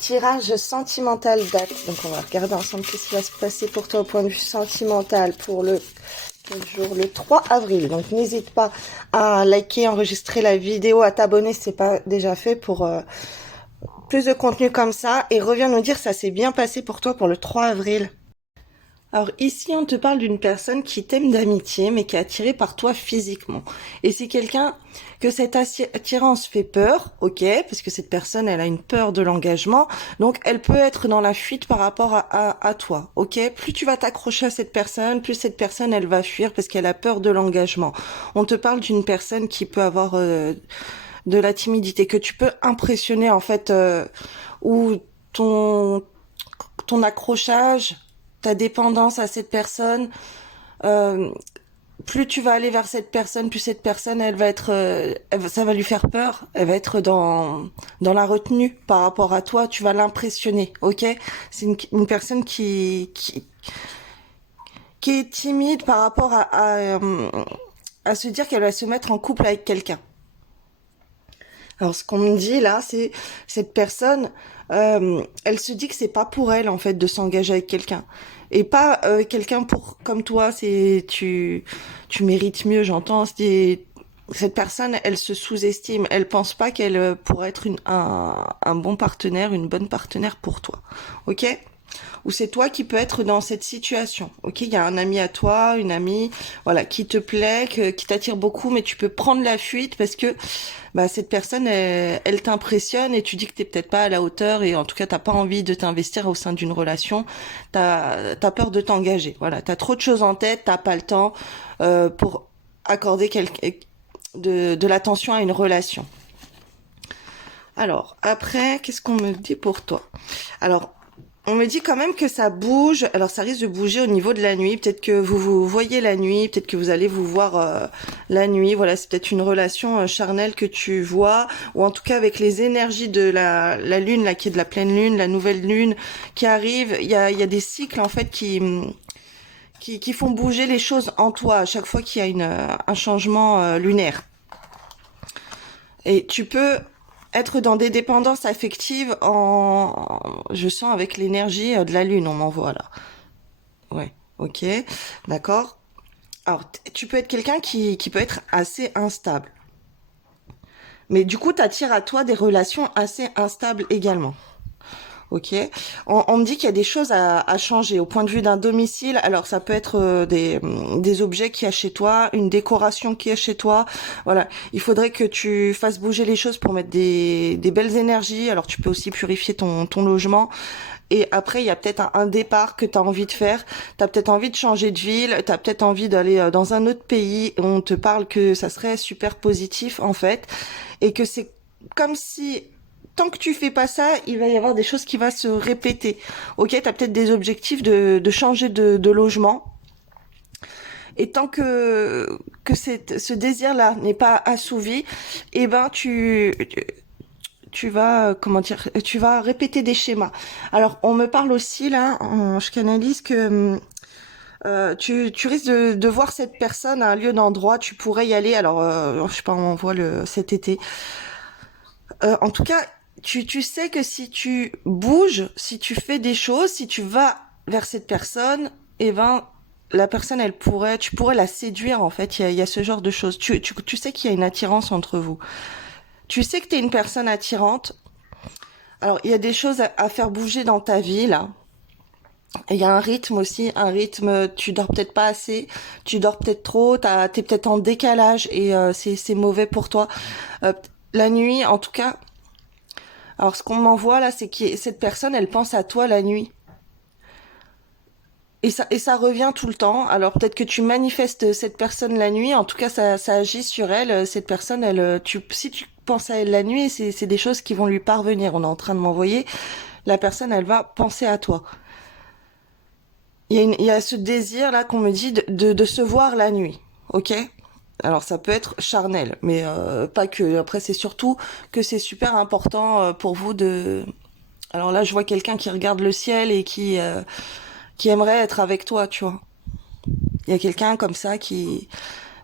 Tirage sentimental date. Donc on va regarder ensemble qu'est-ce qui va se passer pour toi au point de vue sentimental pour le jour le 3 avril. Donc n'hésite pas à liker, enregistrer la vidéo, à t'abonner si c'est pas déjà fait pour plus de contenu comme ça. Et reviens nous dire ça s'est bien passé pour toi pour le 3 avril. Alors ici, on te parle d'une personne qui t'aime d'amitié, mais qui est attirée par toi physiquement. Et c'est quelqu'un que cette attirance fait peur, ok, parce que cette personne, elle a une peur de l'engagement, donc elle peut être dans la fuite par rapport à toi, ok. Plus tu vas t'accrocher à cette personne, plus cette personne, elle va fuir parce qu'elle a peur de l'engagement. On te parle d'une personne qui peut avoir de la timidité, que tu peux impressionner en fait, ou ton ton accrochage, ta dépendance à cette personne, euh, plus tu vas aller vers cette personne, plus cette personne, elle va être, ça va lui faire peur. Elle va être dans la retenue par rapport à toi. Tu vas l'impressionner, ok. C'est une personne qui est timide par rapport à se dire qu'elle va se mettre en couple avec quelqu'un. Alors ce qu'on me dit là, c'est cette personne, elle se dit que c'est pas pour elle en fait de s'engager avec quelqu'un et pas quelqu'un pour comme toi. C'est tu mérites mieux, j'entends. Cette personne, elle se sous-estime. Elle pense pas qu'elle pourrait être un bon partenaire, une bonne partenaire pour toi. Ok? Ou c'est toi qui peux être dans cette situation. Ok, il y a un ami à toi, une amie, voilà, qui te plaît, qui t'attire beaucoup, mais tu peux prendre la fuite parce que bah, cette personne, elle t'impressionne et tu dis que t'es peut-être pas à la hauteur et en tout cas t'as pas envie de t'investir au sein d'une relation. T'as peur de t'engager. Voilà, t'as trop de choses en tête, t'as pas le temps pour accorder de l'attention à une relation. Alors, après, qu'est-ce qu'on me dit pour toi? Alors, on me dit quand même que ça bouge. Alors, ça risque de bouger au niveau de la nuit. Peut-être que vous vous voyez la nuit. Peut-être que vous allez vous voir la nuit. Voilà, c'est peut-être une relation charnelle que tu vois. Ou en tout cas, avec les énergies de la lune, là, qui est de la pleine lune, la nouvelle lune qui arrive. Il y a des cycles, en fait, qui font bouger les choses en toi à chaque fois qu'il y a un changement lunaire. Et tu peux être dans des dépendances affectives je sens avec l'énergie de la lune, on m'envoie là. Ouais, ok, d'accord. Alors, tu peux être quelqu'un qui peut être assez instable. Mais du coup, t'attires à toi des relations assez instables également. Ok. On me dit qu'il y a des choses à changer au point de vue d'un domicile. Alors ça peut être des objets qu'il y a chez toi, une décoration qui est chez toi. Voilà. Il faudrait que tu fasses bouger les choses pour mettre des belles énergies. Alors tu peux aussi purifier ton logement. Et après, il y a peut-être un départ que tu as envie de faire. Tu as peut-être envie de changer de ville. Tu as peut-être envie d'aller dans un autre pays. On te parle que ça serait super positif en fait. Et que c'est comme si tant que tu fais pas ça, il va y avoir des choses qui vont se répéter. Ok, t'as peut-être des objectifs de changer de logement. Et tant que ce désir-là n'est pas assouvi, eh ben tu vas comment dire, tu vas répéter des schémas. Alors on me parle aussi là, je canalise que tu risques de voir cette personne à un lieu d'endroit, tu pourrais y aller. Alors je sais pas, on voit cet été. En tout cas, tu sais que si tu bouges, si tu fais des choses, si tu vas vers cette personne, eh ben, la personne, tu pourrais la séduire, en fait. Il y a ce genre de choses. Tu sais qu'il y a une attirance entre vous. Tu sais que tu es une personne attirante. Alors, il y a des choses à faire bouger dans ta vie, là. Il y a un rythme aussi, tu dors peut-être pas assez, tu dors peut-être trop, t'es peut-être en décalage et c'est mauvais pour toi. Euh, la nuit, en tout cas, alors ce qu'on m'envoie là, c'est que cette personne, elle pense à toi la nuit. Et ça revient tout le temps. Alors peut-être que tu manifestes cette personne la nuit. En tout cas, ça agit sur elle. Cette personne, si tu penses à elle la nuit, c'est des choses qui vont lui parvenir. On est en train de m'envoyer. La personne, elle va penser à toi. Il y a ce désir là qu'on me dit de se voir la nuit. Ok? Alors ça peut être charnel, mais pas que. Après, c'est surtout que c'est super important pour vous de. Alors là, je vois quelqu'un qui regarde le ciel et qui aimerait être avec toi, tu vois. Il y a quelqu'un comme ça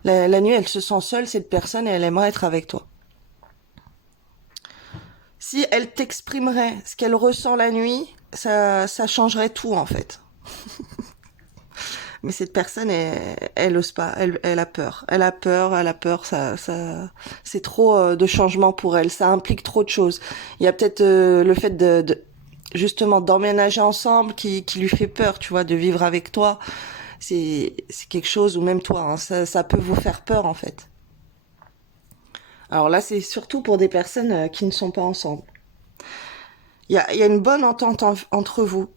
la nuit, elle se sent seule, cette personne, et elle aimerait être avec toi. Si elle t'exprimerait ce qu'elle ressent la nuit, ça changerait tout en fait. Mais cette personne, elle ose pas, elle a peur. Elle a peur, c'est trop de changements pour elle. Ça implique trop de choses. Il y a peut-être le fait justement d'emménager ensemble qui lui fait peur, tu vois, de vivre avec toi. C'est quelque chose, ou même toi, hein, ça peut vous faire peur en fait. Alors là, c'est surtout pour des personnes qui ne sont pas ensemble. Il y a une bonne entente entre vous.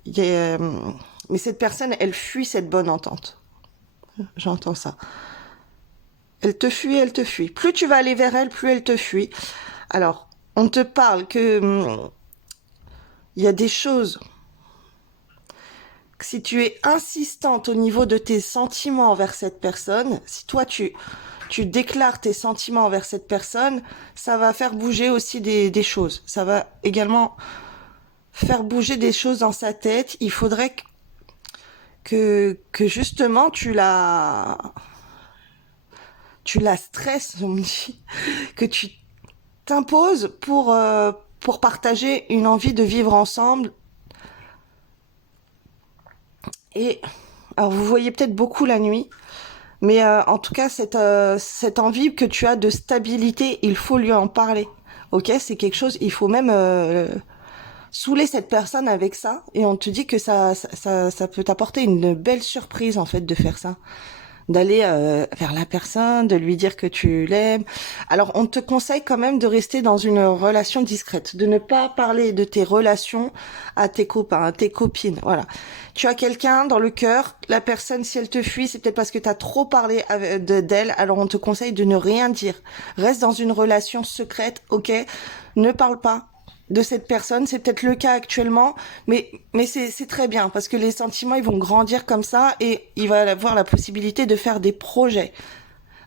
Mais cette personne, elle fuit cette bonne entente. J'entends ça. Elle te fuit, elle te fuit. Plus tu vas aller vers elle, plus elle te fuit. Alors, on te parle que il y a des choses. Si tu es insistante au niveau de tes sentiments envers cette personne, si toi tu déclares tes sentiments envers cette personne, ça va faire bouger aussi des choses. Ça va également faire bouger des choses dans sa tête. Il faudrait que justement tu la stresses, on me dit, que tu t'imposes pour partager une envie de vivre ensemble. Et alors vous voyez peut-être beaucoup la nuit, mais en tout cas cette envie que tu as de stabilité, il faut lui en parler. Ok, c'est quelque chose. Il faut même saouler cette personne avec ça, et on te dit que ça peut t'apporter une belle surprise en fait de faire ça, d'aller vers la personne, de lui dire que tu l'aimes. Alors on te conseille quand même de rester dans une relation discrète, de ne pas parler de tes relations à tes copains, à tes copines. Voilà. Tu as quelqu'un dans le cœur, la personne, si elle te fuit, c'est peut-être parce que tu as trop parlé d'elle, alors on te conseille de ne rien dire. Reste dans une relation secrète, ok? Ne parle pas de cette personne, c'est peut-être le cas actuellement, mais c'est très bien parce que les sentiments ils vont grandir comme ça et il va avoir la possibilité de faire des projets.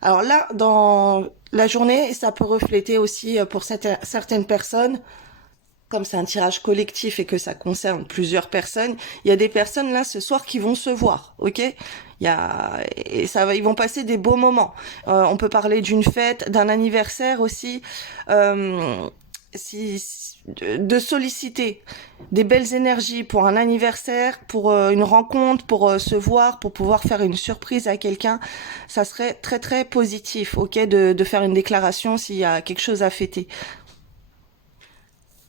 Alors là, dans la journée, ça peut refléter aussi pour certaines personnes, comme c'est un tirage collectif et que ça concerne plusieurs personnes, il y a des personnes là ce soir qui vont se voir, ok? Et ils vont passer des beaux moments. On peut parler d'une fête, d'un anniversaire aussi. De solliciter des belles énergies pour un anniversaire, pour une rencontre, pour se voir, pour pouvoir faire une surprise à quelqu'un, ça serait très très positif, ok, de faire une déclaration s'il y a quelque chose à fêter.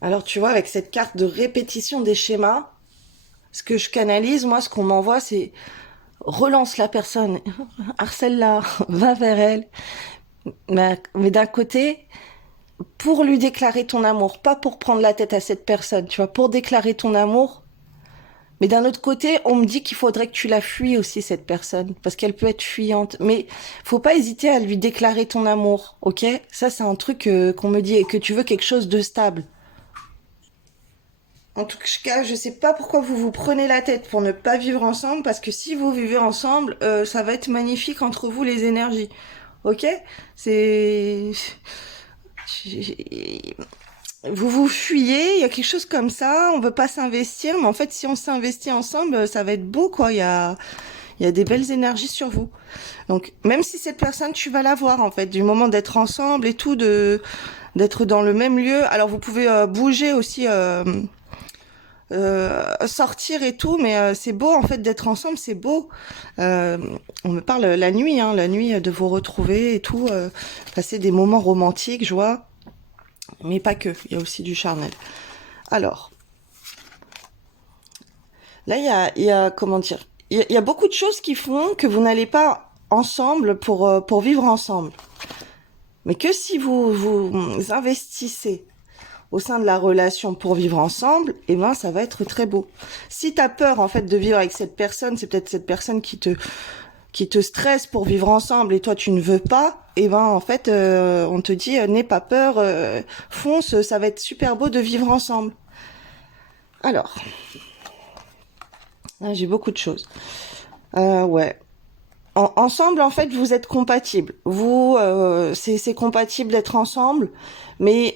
Alors tu vois, avec cette carte de répétition des schémas, ce que je canalise, moi, ce qu'on m'envoie, c'est relance la personne, harcèle-la, va vers elle. Mais d'un côté, pour lui déclarer ton amour, pas pour prendre la tête à cette personne, tu vois, pour déclarer ton amour. Mais d'un autre côté, on me dit qu'il faudrait que tu la fuis aussi, cette personne, parce qu'elle peut être fuyante. Mais faut pas hésiter à lui déclarer ton amour, ok? Ça, c'est un truc qu'on me dit, et que tu veux quelque chose de stable. En tout cas, je sais pas pourquoi vous vous prenez la tête pour ne pas vivre ensemble, parce que si vous vivez ensemble, ça va être magnifique entre vous les énergies, ok? C'est vous vous fuyez, il y a quelque chose comme ça, on veut pas s'investir, mais en fait, si on s'investit ensemble, ça va être beau, quoi. Il y a des belles énergies sur vous. Donc, même si cette personne, tu vas la voir, en fait, du moment d'être ensemble et tout, d'être dans le même lieu. Alors, vous pouvez bouger aussi, sortir et tout, mais c'est beau, en fait, d'être ensemble, c'est beau. On me parle la nuit, hein, la nuit, de vous retrouver et tout, passer des moments romantiques, joie. Mais pas que, il y a aussi du charnel. Alors, là, il y a comment dire, il y a beaucoup de choses qui font que vous n'allez pas ensemble pour vivre ensemble. Mais que si vous investissez au sein de la relation pour vivre ensemble, eh ben, ça va être très beau. Si t'as peur, en fait, de vivre avec cette personne, c'est peut-être cette personne qui te stresse pour vivre ensemble et toi tu ne veux pas, et ben en fait on te dit n'aie pas peur, fonce, ça va être super beau de vivre ensemble. Alors, là, j'ai beaucoup de choses. Ouais. Ensemble, en fait, vous êtes compatibles. Vous, c'est compatible d'être ensemble, mais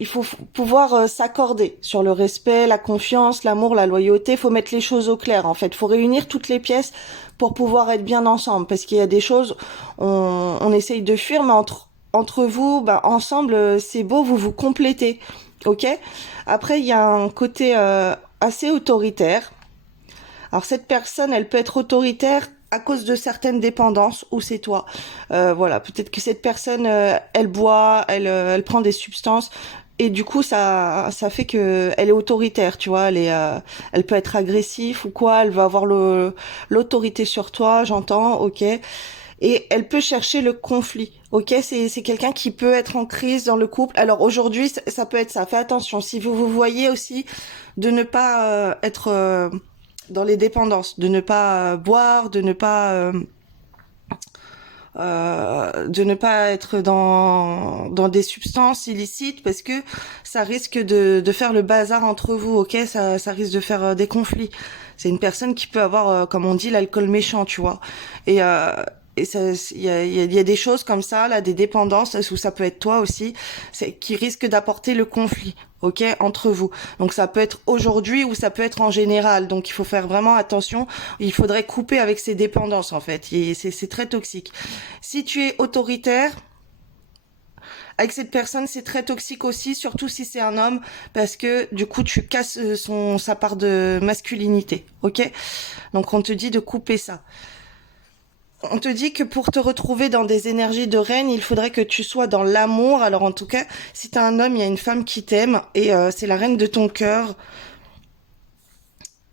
il faut pouvoir s'accorder sur le respect, la confiance, l'amour, la loyauté. Il faut mettre les choses au clair, en fait. Il faut réunir toutes les pièces pour pouvoir être bien ensemble. Parce qu'il y a des choses, on essaye de fuir, mais entre vous, bah, ensemble, c'est beau, vous vous complétez. ok? Après, il y a un côté assez autoritaire. Alors cette personne, elle peut être autoritaire à cause de certaines dépendances ou c'est toi. Voilà, peut-être que cette personne, elle boit, elle prend des substances et du coup ça fait que elle est autoritaire, tu vois. Elle peut être agressive ou quoi. Elle va avoir l'autorité sur toi, j'entends, ok. Et elle peut chercher le conflit. Ok, c'est quelqu'un qui peut être en crise dans le couple. Alors aujourd'hui, ça peut être ça. Fais attention. Si vous voyez aussi de ne pas être dans les dépendances, de ne pas boire, de ne pas être dans des substances illicites parce que ça risque de faire le bazar entre vous, ok? Ça risque de faire des conflits. C'est une personne qui peut avoir, comme on dit, l'alcool méchant, tu vois. Et, euh, et ça, il y a des choses comme ça, là, des dépendances, où ça peut être toi aussi, qui risquent d'apporter le conflit, ok, entre vous. Donc ça peut être aujourd'hui ou ça peut être en général. Donc il faut faire vraiment attention. Il faudrait couper avec ces dépendances, en fait. C'est très toxique. Si tu es autoritaire, avec cette personne, c'est très toxique aussi, surtout si c'est un homme, parce que du coup, tu casses sa part de masculinité, ok? Donc, on te dit de couper ça. On te dit que pour te retrouver dans des énergies de reine, il faudrait que tu sois dans l'amour. Alors, en tout cas, si t'as un homme, il y a une femme qui t'aime et c'est la reine de ton cœur.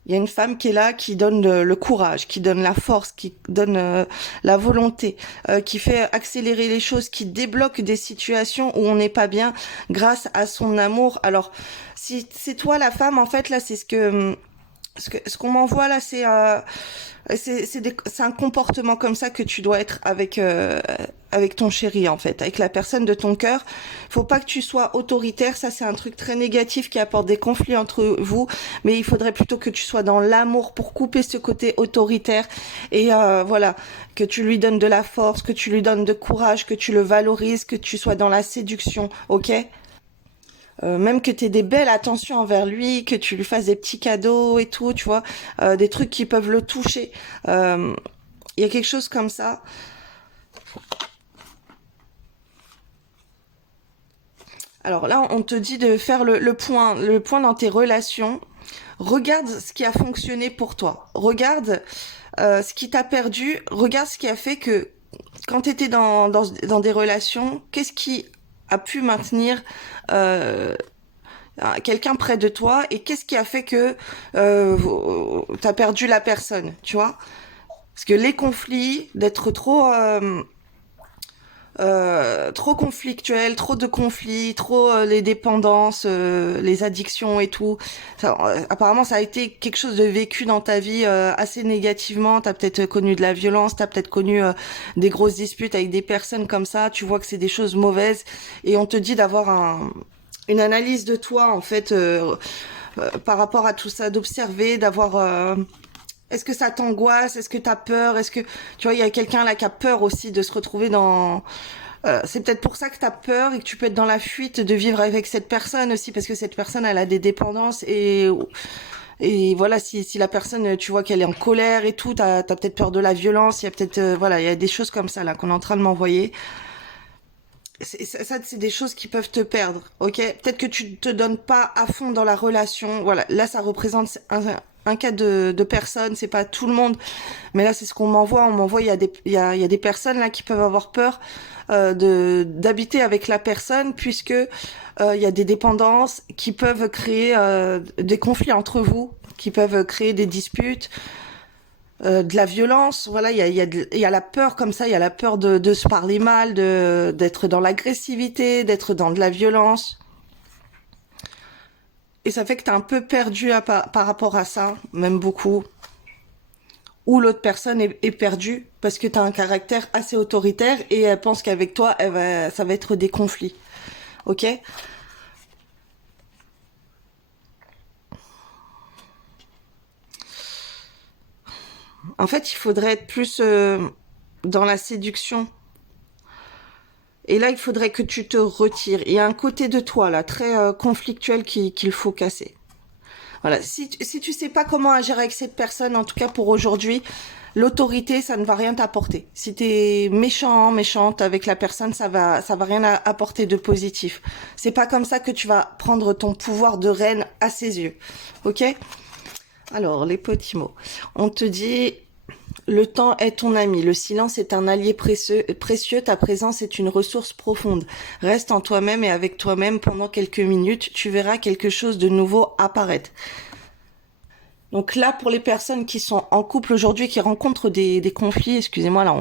Il y a une femme qui est là, qui donne le courage, qui donne la force, qui donne la volonté, qui fait accélérer les choses, qui débloque des situations où on n'est pas bien grâce à son amour. Alors, si c'est toi la femme, en fait, là, c'est ce qu'on m'envoie là, c'est un comportement comme ça que tu dois être avec ton chéri en fait, avec la personne de ton cœur. Faut pas que tu sois autoritaire, ça c'est un truc très négatif qui apporte des conflits entre vous, mais il faudrait plutôt que tu sois dans l'amour pour couper ce côté autoritaire et voilà, que tu lui donnes de la force, que tu lui donnes de courage, que tu le valorises, que tu sois dans la séduction, ok? Même que tu aies des belles attentions envers lui, que tu lui fasses des petits cadeaux et tout, tu vois, des trucs qui peuvent le toucher. Il y a quelque chose comme ça. Alors là, on te dit de faire le point dans tes relations. Regarde ce qui a fonctionné pour toi. Regarde ce qui t'a perdu. Regarde ce qui a fait que quand tu étais dans des relations, qu'est-ce qui a pu maintenir quelqu'un près de toi et qu'est-ce qui a fait que t'as perdu la personne, tu vois? Parce que les conflits, d'être trop conflictuel, trop de conflits, trop les dépendances, les addictions et tout. Ça, apparemment, ça a été quelque chose de vécu dans ta vie assez négativement. T'as peut-être connu de la violence, t'as peut-être connu des grosses disputes avec des personnes comme ça. Tu vois que c'est des choses mauvaises et on te dit d'avoir une analyse de toi en fait par rapport à tout ça, d'observer, d'avoir est-ce que ça t'angoisse, est-ce que t'as peur, est-ce que tu vois il y a quelqu'un là qui a peur aussi de se retrouver dans c'est peut-être pour ça que t'as peur et que tu peux être dans la fuite de vivre avec cette personne aussi parce que cette personne elle a des dépendances et voilà si la personne tu vois qu'elle est en colère et tout t'as peut-être peur de la violence il y a peut-être voilà il y a des choses comme ça là qu'on est en train de m'envoyer c'est des choses qui peuvent te perdre, ok? Peut-être que tu te donnes pas à fond dans la relation. Voilà, là, ça représente un cas de personne, c'est pas tout le monde. Mais là, c'est ce qu'on m'envoie. On m'envoie, il y a des personnes là qui peuvent avoir peur d'habiter avec la personne puisque il y a des dépendances qui peuvent créer des conflits entre vous, qui peuvent créer des disputes de la violence, voilà, il y a la peur comme ça, il y a la peur de se parler mal, d'être dans l'agressivité, d'être dans de la violence. Et ça fait que t'es un peu perdu par rapport à ça, même beaucoup. Ou l'autre personne est perdue parce que t'as un caractère assez autoritaire et elle pense qu'avec toi, ça va être des conflits. Ok? En fait, il faudrait être plus dans la séduction. Et là, il faudrait que tu te retires. Il y a un côté de toi, là, très conflictuel qu'il faut casser. Voilà. Si tu sais pas comment agir avec cette personne, en tout cas pour aujourd'hui, l'autorité, ça ne va rien t'apporter. Si t'es méchant, méchante avec la personne, ça va rien apporter de positif. C'est pas comme ça que tu vas prendre ton pouvoir de reine à ses yeux. Ok? Alors, les petits mots. On te dit, le temps est ton ami, le silence est un allié précieux, ta présence est une ressource profonde. Reste en toi-même et avec toi-même pendant quelques minutes, tu verras quelque chose de nouveau apparaître. Donc là, pour les personnes qui sont en couple aujourd'hui, qui rencontrent des conflits, excusez-moi, là,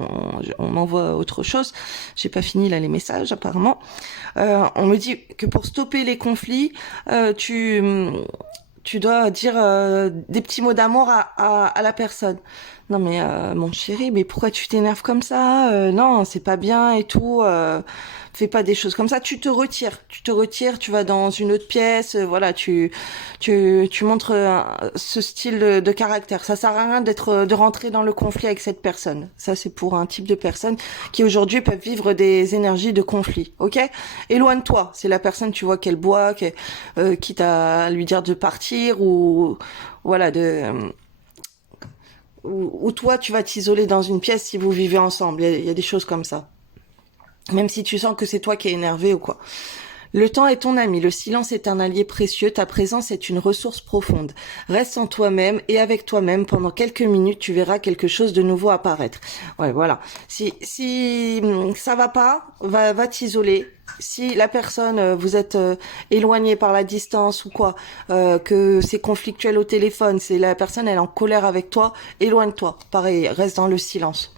on m'envoie autre chose. J'ai pas fini là les messages apparemment. On me dit que pour stopper les conflits, tu dois dire des petits mots d'amour à la personne. Non mais mon chéri, mais pourquoi tu t'énerves comme ça? Non, c'est pas bien et tout. Fais pas des choses comme ça. Tu te retires, tu vas dans une autre pièce. Voilà, tu montres ce style de caractère. Ça sert à rien de rentrer dans le conflit avec cette personne. Ça c'est pour un type de personne qui aujourd'hui peuvent vivre des énergies de conflit. Ok? Éloigne-toi. C'est la personne, tu vois qu'elle boit, quitte à lui dire de partir ou voilà ou toi tu vas t'isoler dans une pièce si vous vivez ensemble. Il y a des choses comme ça. Même si tu sens que c'est toi qui es énervé ou quoi. Le temps est ton ami, le silence est un allié précieux, ta présence est une ressource profonde. Reste en toi-même et avec toi-même pendant quelques minutes, tu verras quelque chose de nouveau apparaître. Ouais, voilà. Si ça va pas, va t'isoler. Si la personne, vous êtes éloigné par la distance ou quoi, que c'est conflictuel au téléphone, c'est la personne elle est en colère avec toi, éloigne-toi. Pareil, reste dans le silence.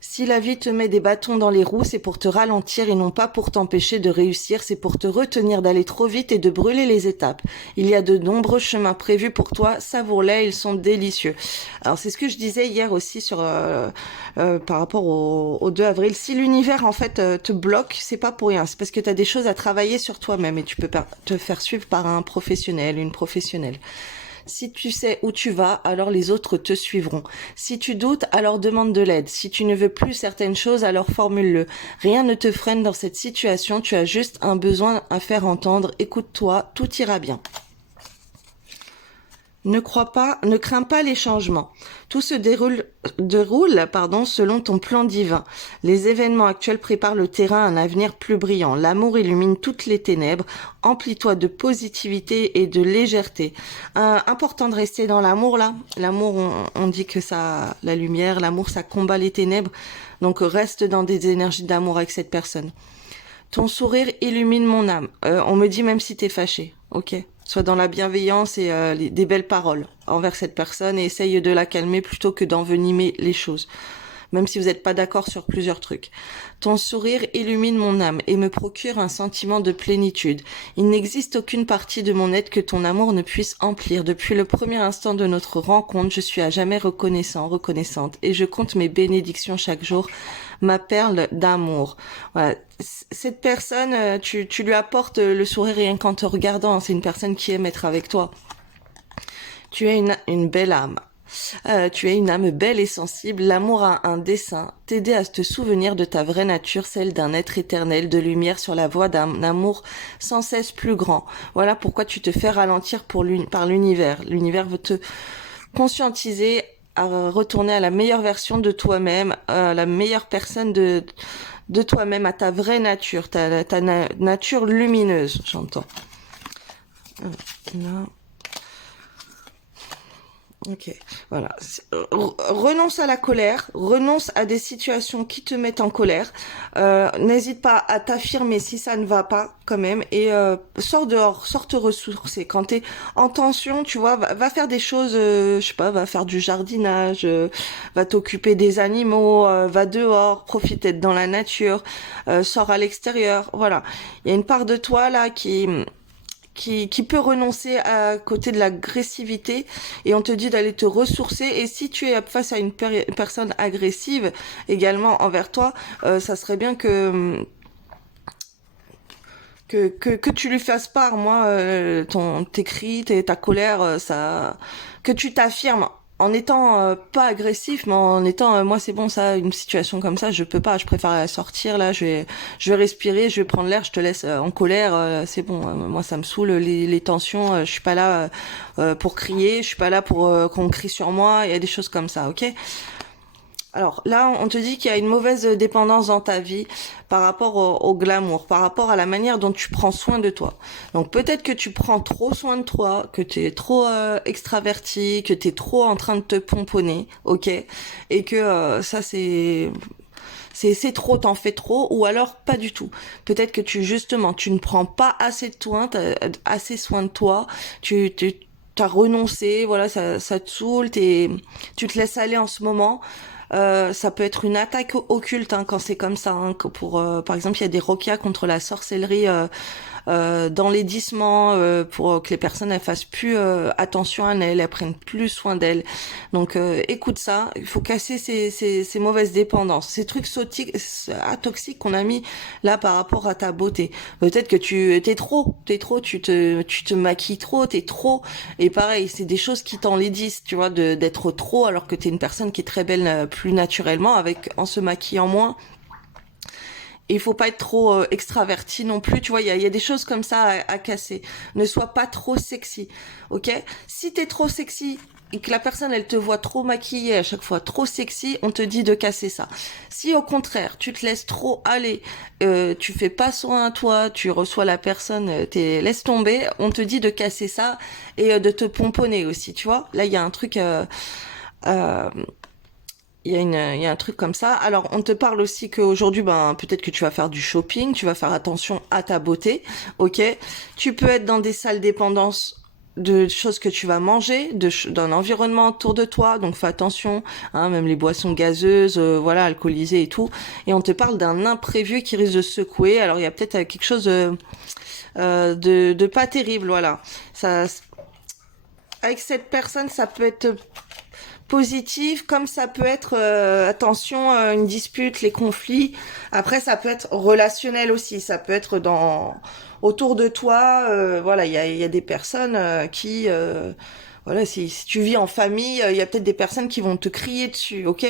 Si la vie te met des bâtons dans les roues, c'est pour te ralentir et non pas pour t'empêcher de réussir, c'est pour te retenir d'aller trop vite et de brûler les étapes. Il y a de nombreux chemins prévus pour toi, savoure-les, ils sont délicieux. Alors c'est ce que je disais hier aussi sur par rapport au 2 avril. Si l'univers en fait te bloque, c'est pas pour rien, c'est parce que tu as des choses à travailler sur toi-même et tu peux te faire suivre par un professionnel, une professionnelle. Si tu sais où tu vas, alors les autres te suivront. Si tu doutes, alors demande de l'aide. Si tu ne veux plus certaines choses, alors formule-le. Rien ne te freine dans cette situation, tu as juste un besoin à faire entendre. Écoute-toi, tout ira bien. Ne crains pas les changements. Tout se déroule, selon ton plan divin. Les événements actuels préparent le terrain à un avenir plus brillant. L'amour illumine toutes les ténèbres. Emplis-toi de positivité et de légèreté. Important de rester dans l'amour là. L'amour, on dit que ça, la lumière, l'amour, ça combat les ténèbres. Donc reste dans des énergies d'amour avec cette personne. Ton sourire illumine mon âme. On me dit même si t'es fâché. Ok. Sois dans la bienveillance et des belles paroles envers cette personne et essaye de la calmer plutôt que d'envenimer les choses. Même si vous n'êtes pas d'accord sur plusieurs trucs. Ton sourire illumine mon âme et me procure un sentiment de plénitude. Il n'existe aucune partie de mon être que ton amour ne puisse emplir. Depuis le premier instant de notre rencontre, je suis à jamais reconnaissante, et je compte mes bénédictions chaque jour, ma perle d'amour. Voilà. Cette personne, tu lui apportes le sourire rien qu'en te regardant. C'est une personne qui aime être avec toi. Tu es une belle âme. Tu es une âme belle et sensible, l'amour a un dessein, t'aider à te souvenir de ta vraie nature, celle d'un être éternel, de lumière sur la voie d'un amour sans cesse plus grand. Voilà pourquoi tu te fais ralentir par l'univers. L'univers veut te conscientiser à retourner à la meilleure version de toi-même, à la meilleure personne de toi-même, à ta vraie nature, ta nature lumineuse, j'entends. Là. Ok, voilà. Renonce à la colère, renonce à des situations qui te mettent en colère. N'hésite pas à t'affirmer si ça ne va pas quand même et sors dehors, sors te ressourcer. Quand t'es en tension, tu vois, va faire des choses, je sais pas, va faire du jardinage, va t'occuper des animaux, va dehors, profite d'être dans la nature, sors à l'extérieur. Voilà, il y a une part de toi là qui peut renoncer à côté de l'agressivité et on te dit d'aller te ressourcer et si tu es face à une personne agressive également envers toi, ça serait bien que tu lui fasses part, moi, tes cris, ta colère, ça, que tu t'affirmes en étant pas agressif, mais en étant moi c'est bon ça, une situation comme ça, je peux pas, je préfère sortir là, je vais respirer, je vais prendre l'air, je te laisse en colère, c'est bon, moi ça me saoule les tensions, je suis pas là pour crier, je suis pas là pour qu'on crie sur moi, il y a des choses comme ça, OK? Alors là, on te dit qu'il y a une mauvaise dépendance dans ta vie par rapport au glamour, par rapport à la manière dont tu prends soin de toi. Donc peut-être que tu prends trop soin de toi, que tu es trop extraverti, que tu es trop en train de te pomponner, ok? Et que ça c'est trop, t'en fais trop, ou alors pas du tout. Peut-être que justement tu ne prends pas assez de soin, assez soin de toi, tu t'as renoncé, voilà, ça te saoule, tu te laisses aller en ce moment. Ça peut être une attaque occulte hein, quand c'est comme ça. Hein, que par exemple, il y a des roquias contre la sorcellerie d'enlaidissement pour que les personnes elles fassent plus attention à elles, elles prennent plus soin d'elles. Donc écoute ça, il faut casser ces mauvaises dépendances, ces trucs toxiques qu'on a mis là par rapport à ta beauté. Peut-être que t'es trop, tu te maquilles trop, t'es trop. Et pareil, c'est des choses qui t'enlaidissent, tu vois, d'être trop alors que t'es une personne qui est très belle plus naturellement avec en se maquillant moins. Et il faut pas être trop extraverti non plus, tu vois, il y a des choses comme ça à casser. Ne sois pas trop sexy, ok? Si t'es trop sexy et que la personne elle te voit trop maquillée à chaque fois, trop sexy, on te dit de casser ça. Si au contraire tu te laisses trop aller, tu fais pas soin à toi, tu reçois la personne, laisse tomber, on te dit de casser ça et de te pomponner aussi, tu vois? Là il y a un truc. Euh, il y a un truc comme ça. Alors, on te parle aussi qu'aujourd'hui, ben, peut-être que tu vas faire du shopping, tu vas faire attention à ta beauté, ok? Tu peux être dans des salles dépendance de choses que tu vas manger, d'un environnement autour de toi, donc fais attention, hein, même les boissons gazeuses, voilà, alcoolisées et tout. Et on te parle d'un imprévu qui risque de secouer. Alors, il y a peut-être quelque chose de pas terrible, voilà. Ça, avec cette personne, ça peut être positif, comme ça peut être, attention, une dispute, les conflits. Après, ça peut être relationnel aussi. Ça peut être autour de toi. Voilà, il y a des personnes qui, voilà, si tu vis en famille, il y a peut-être des personnes qui vont te crier dessus, ok?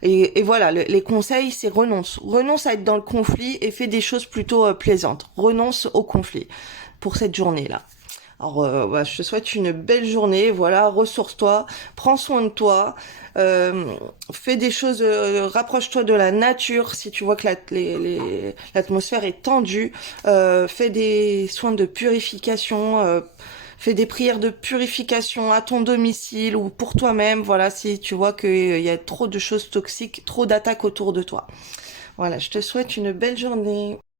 Et voilà, les conseils, c'est renonce. Renonce à être dans le conflit et fais des choses plutôt plaisantes. Renonce au conflit pour cette journée-là. Alors, je te souhaite une belle journée. Voilà, ressource-toi, prends soin de toi, fais des choses, rapproche-toi de la nature. Si tu vois que l'atmosphère est tendue, fais des soins de purification. Fais des prières de purification à ton domicile ou pour toi-même. Voilà, si tu vois qu'il y a trop de choses toxiques, trop d'attaques autour de toi. Voilà, je te souhaite une belle journée.